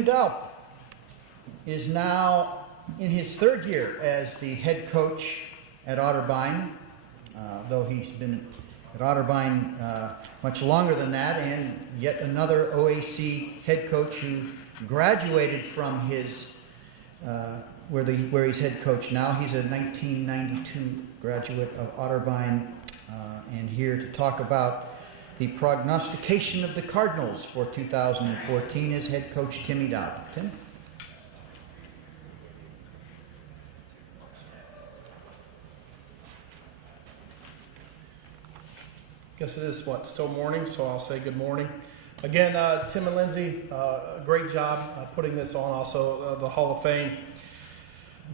Tim Delp is now in his third year as the head coach at Otterbein, though he's been at Otterbein much longer than that, and yet another OAC head coach who graduated from his where he's head coach now. He's a 1992 graduate of Otterbein, and here to talk about the prognostication of the Cardinals for 2014 is head coach Timmy Delp. Tim? Guess it is still morning, so I'll say good morning. Again, Tim and Lindsay, great job putting this on. Also, the Hall of Fame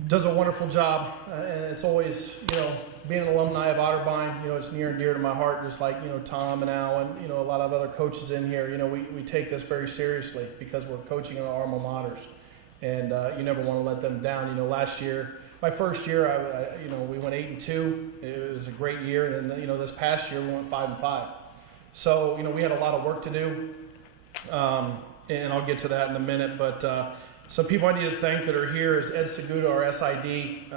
does a wonderful job, and it's always, being an alumni of Otterbein, it's near and dear to my heart, just like, Tom and Al and, a lot of other coaches in here. We take this very seriously because we're coaching our alma maters, and you never want to let them down. Last year, my first year, we went 8-2. It was a great year, and then, this past year we went 5-5. So, we had a lot of work to do, and I'll get to that in a minute, but some people I need to thank that are here is Ed Seguda, our SID,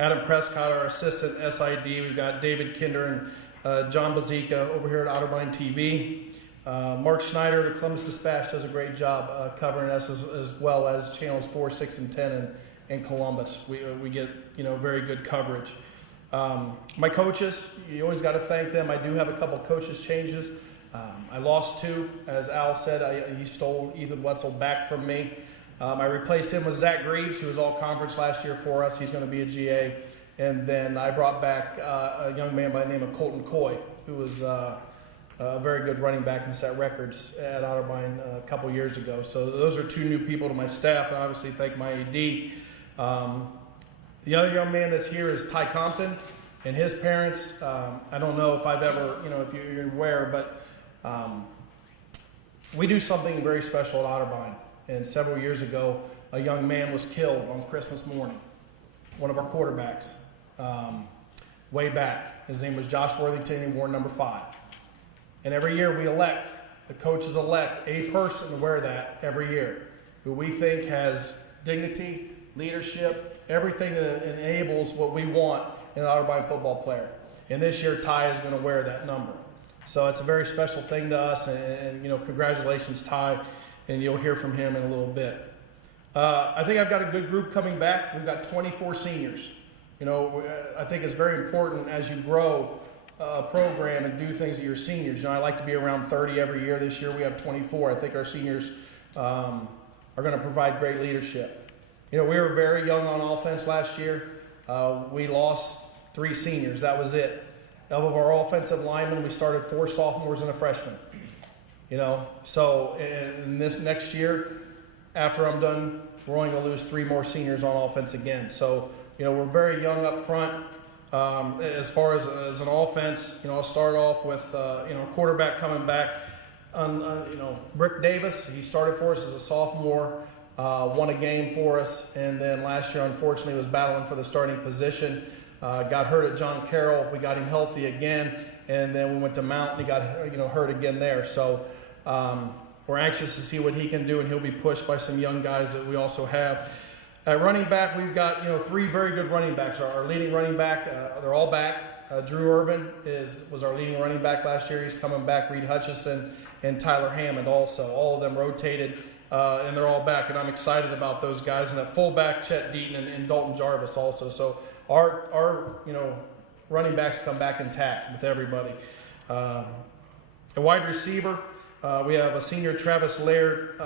Adam Prescott, our assistant SID. We've got David Kinder and John Bazika over here at Otterbein TV. Mark Schneider, the Columbus Dispatch, does a great job covering us as well as channels 4, 6, and 10 in Columbus. We get very good coverage. My coaches, you always got to thank them. I do have a couple coaches changes. I lost 2, as Al said. He stole Ethan Wetzel back from me. I replaced him with Zach Greaves, who was all conference last year for us. He's going to be a GA. And then I brought back a young man by the name of Colton Coy, who was a very good running back and set records at Otterbein a couple years ago. So those are 2 new people to my staff, and obviously thank my AD. The other young man that's here is Ty Compton and his parents. I don't know if I've ever, if you're aware, but we do something very special at Otterbein. And several years ago, a young man was killed on Christmas morning. One of our quarterbacks, way back. His name was Josh Worthington. He wore number 5. And every year the coaches elect a person to wear that every year, who we think has dignity, leadership, everything that enables what we want in an Otterbein football player. And this year, Ty is going to wear that number. So it's a very special thing to us, and congratulations, Ty, and you'll hear from him in a little bit. I think I've got a good group coming back. We've got 24 seniors. I think it's very important as you grow a program and do things with your seniors. I like to be around 30 every year. This year we have 24. I think our seniors are going to provide great leadership. We were very young on offense last year. We lost 3 seniors. That was it. Of our offensive linemen, we started 4 sophomores and a freshman. So in this next year, after I'm done, we're only going to lose 3 more seniors on offense again. So, we're very young up front. As far as an offense, I'll start off with, quarterback coming back. Brick Davis, he started for us as a sophomore, won a game for us, and then last year, unfortunately, was battling for the starting position. Got hurt at John Carroll. We got him healthy again, and then we went to Mount, and he got hurt again there. So we're anxious to see what he can do, and he'll be pushed by some young guys that we also have. At running back, we've got 3 very good running backs. Our leading running back, they're all back. Drew Irvin was our leading running back last year. He's coming back. Reed Hutchison and Tyler Hammond also. All of them rotated, and they're all back, and I'm excited about those guys. And at fullback, Chet Deaton and Dalton Jarvis also. So our running backs come back intact with everybody. A wide receiver, we have a senior, Travis Laird.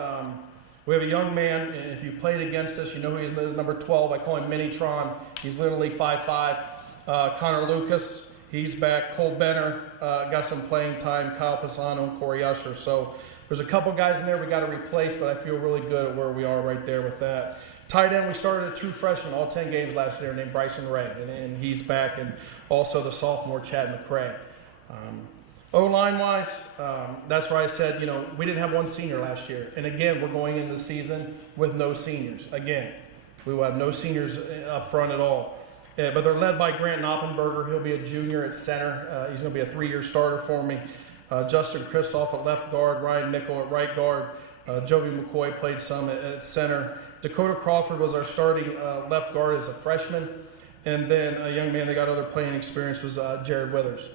We have a young man, and if you played against us, you know who he is, number 12. I call him Minitron. He's literally 5'5". Connor Lucas, he's back. Cole Benner got some playing time. Kyle Pisano and Corey Usher. So there's a couple guys in there we got to replace, but I feel really good at where we are right there with that. Tight end, we started a true freshman, all 10 games last year, named Bryson Ray, and he's back, and also the sophomore, Chad McCray. O-line wise, that's where I said, we didn't have 1 senior last year. And again, we're going into the season with no seniors. Again, we will have no seniors up front at all. But they're led by Grant Knoppenberger. He'll be a junior at center. He's going to be a 3-year starter for me. Justin Kristoff at left guard, Ryan Mickle at right guard, Joby McCoy played some at center. Dakota Crawford was our starting left guard as a freshman. And then a young man that got other playing experience was Jared Withers.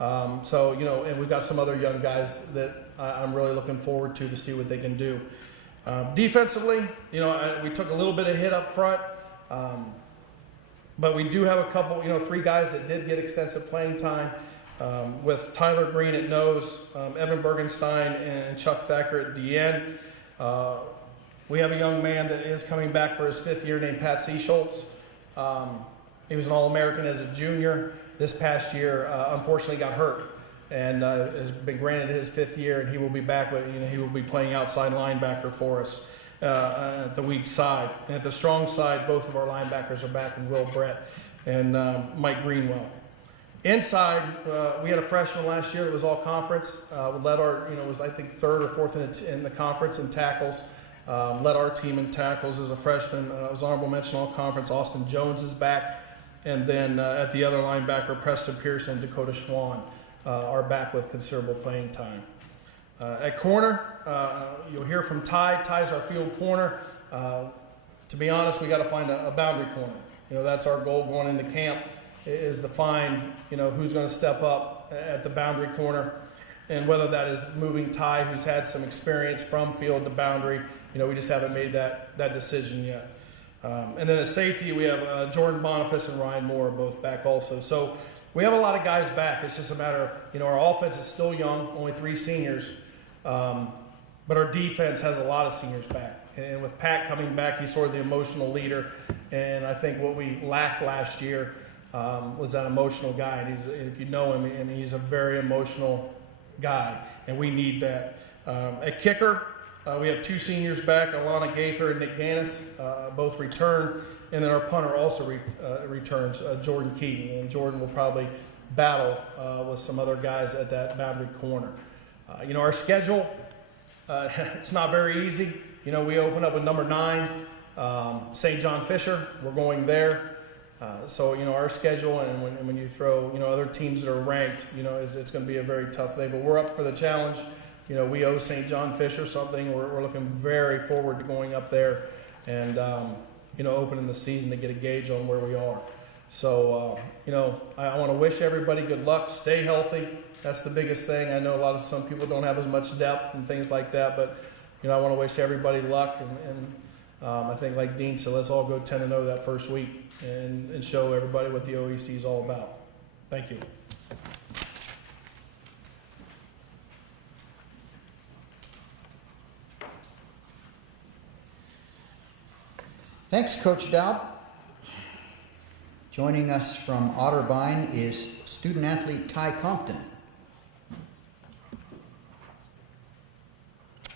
And we've got some other young guys that I'm really looking forward to see what they can do. Defensively, we took a little bit of hit up front. But we do have a couple, 3 guys that did get extensive playing time with Tyler Green at nose, Evan Bergenstein, and Chuck Thacker at the end. We have a young man that is coming back for his 5th year named Pat Seaschultz. He was an All-American as a junior. This past year, unfortunately, got hurt and has been granted his 5th year, and he will be back. He will be playing outside linebacker for us. At the weak side. And at the strong side, both of our linebackers are back in Will Brett and Mike Greenwell. Inside, we had a freshman last year that was all conference. Led our, was I think 3rd or 4th in the conference in tackles. Led our team in tackles as a freshman. Was honorable mention all conference. Austin Jones is back. And then at the other linebacker, Preston Pearson and Dakota Schwann are back with considerable playing time. At corner, you'll hear from Ty. Ty's our field corner. To be honest, we got to find a boundary corner. That's our goal going into camp, is to find, who's going to step up at the boundary corner. And whether that is moving Ty, who's had some experience from field to boundary, we just haven't made that decision yet. And then at safety, we have Jordan Boniface and Ryan Moore both back also. So we have a lot of guys back. It's just a matter of, our offense is still young, only 3 seniors. But our defense has a lot of seniors back. And with Pat coming back, he's sort of the emotional leader. And I think what we lacked last year was that emotional guy. And if you know him, he's a very emotional guy. And we need that. At kicker, we have 2 seniors back, Alana Gaither and Nick Gannis, both return. And then our punter also returns, Jordan Keaton. And Jordan will probably battle with some other guys at that boundary corner. Our schedule, it's not very easy. We open up with number 9, St. John Fisher. We're going there. Our schedule, and when you throw, other teams that are ranked, it's going to be a very tough thing. But we're up for the challenge. We owe St. John Fisher something. We're looking very forward to going up there and, opening the season to get a gauge on where we are. So, I want to wish everybody good luck. Stay healthy. That's the biggest thing. I know some people don't have as much depth and things like that, but I want to wish everybody luck. And I think, like Dean said, let's all go 10-0 that first week and show everybody what the OAC is all about. Thank you. Thanks, Coach Dowd. Joining us from Otterbein is student athlete Ty Compton.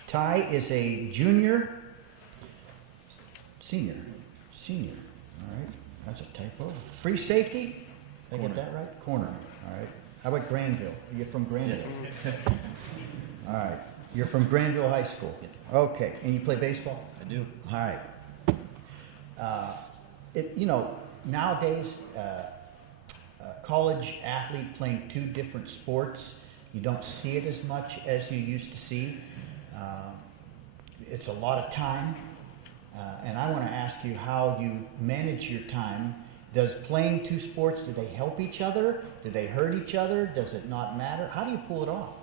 Ty is a senior, all right, that's a typo. Free safety, did I get that right? Corner, all right. How about Granville? You're from Granville? Yes. All right, you're from Granville High School? Yes. Okay, and you play baseball? I do. All right. Nowadays, college athlete playing 2 different sports, you don't see it as much as you used to see. It's a lot of time, and I want to ask you how you manage your time. Does playing 2 sports, do they help each other? Do they hurt each other? Does it not matter? How do you pull it off?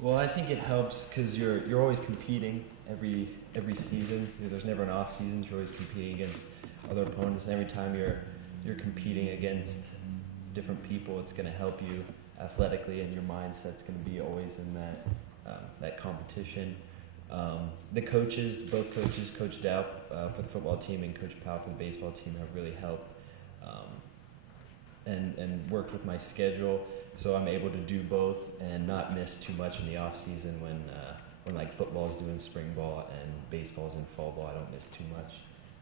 Well, I think it helps because you're always competing every season. There's never an off season. You're always competing against other opponents, and every time you're competing against different people, it's going to help you athletically, and your mindset's going to be always in that competition. The coaches, both coaches, Coach Daup for the football team and Coach Powell for the baseball team, have really helped and worked with my schedule, so I'm able to do both and not miss too much in the off season when like football is doing spring ball and baseball is in fall ball. I don't miss too much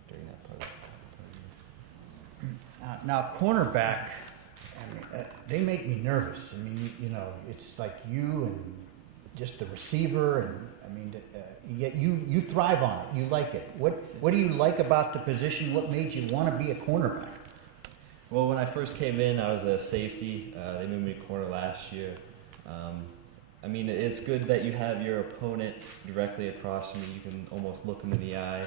during that part. Now, cornerback, they make me nervous. I mean, it's like you and just the receiver, and yet you thrive on it. You like it. What do you like about the position? What made you want to be a cornerback? Well, when I first came in, I was a safety. They moved me to corner last year. I mean, it's good that you have your opponent directly across from you. You can almost look them in the eye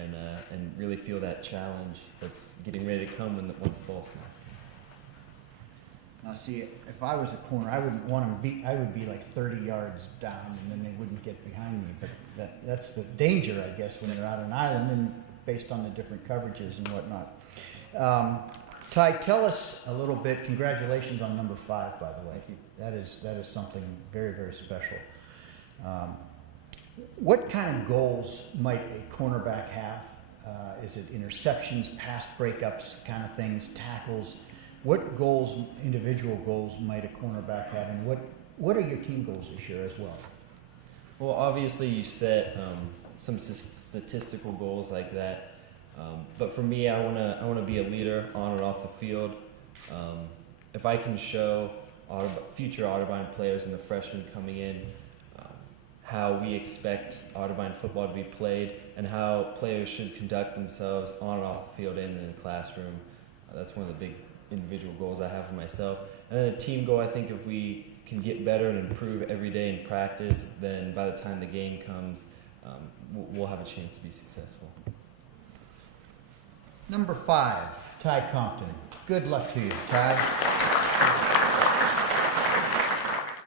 and really feel that challenge that's getting ready to come once the ball's snapped. Now, see, if I was a corner, I wouldn't want them beat. I would be like 30 yards down, and then they wouldn't get behind me. But that's the danger, I guess, when you're out on an island, and based on the different coverages and whatnot. Ty, tell us a little bit. Congratulations on number 5, by the way. Thank you. That is something very, very special. What kind of goals might a cornerback have? Is it interceptions, pass breakups, kind of things, tackles? What goals, individual goals, might a cornerback have, and what are your team goals this year as well? Well, obviously you set some statistical goals like that, but for me, I wanna be a leader on and off the field. If I can show future Otterbein players and the freshmen coming in how we expect Otterbein football to be played and how players should conduct themselves on and off the field and in the classroom, that's one of the big individual goals I have for myself. And then a team goal, I think if we can get better and improve every day in practice, then by the time the game comes, we'll have a chance to be successful. Number 5, Ty Compton. Good luck to you, Ty.